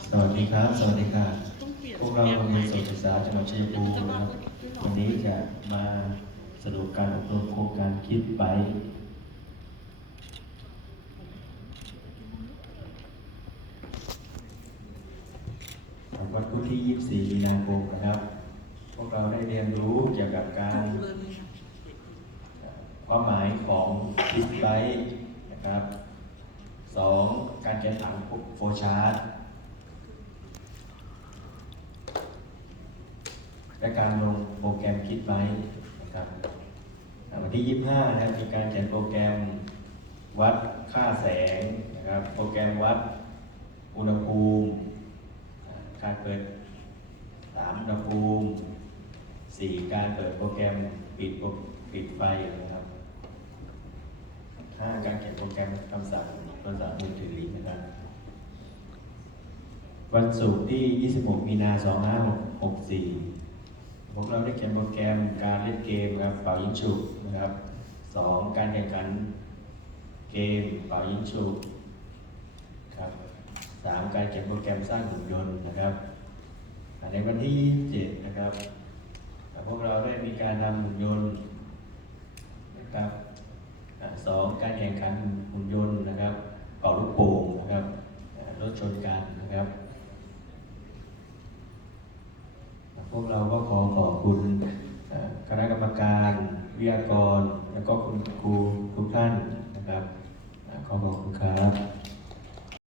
สวัสดีครับ สวัสดีค่ะ พวกเราโรงเรียนสศึกษาจังหวัดชัยภูมินะครับ วันนี้จะมาสรุปการอบรมโครงการคิดไปวันพุธที่ 24 มีนาคมนะครับ พวกเราได้เรียนรู้เกี่ยวกับการ ความหมายของคิดไบนะครับสองการแก้ถามโฟชาร์ต และการลงโปรแกรมคิดไว้นะครับวันที่ 25นะครับมีการเขียนโปรแกรมวัดค่าแสงนะครับโปรแกรมวัดอุณหภูมิ การเปิดสามอุณหภูมิสี่การเปิดโปรแกรมปิดปรปิดไฟนะครับห้าการเขียนโปรแกรมคำสั่งภาษามือถือนะครับวันศุกร์ที่ 26 มีนา 2564 พวกเราได้เขียนโปรแกรมการเล่นเกมครับเป่ายิงฉุบนะครับสองการแข่งขันเกมเป่ายิงฉุบครับสามการเขียนโปรแกรมสร้างหุ่นยนต์นะครับในวันที่27นะครับพวกเราได้มีการนำหุ่นยนต์นะครับสองการแข่งขันหุ่นยนต์นะครับเป่าลูกโป่งนะครับอ่ารถชนกันนะครับ พวกเราก็ขอขอบคุณคณะกรรมการวิทยากร แล้วก็คุณครูทุกท่านนะครับขอขอบคุณครับ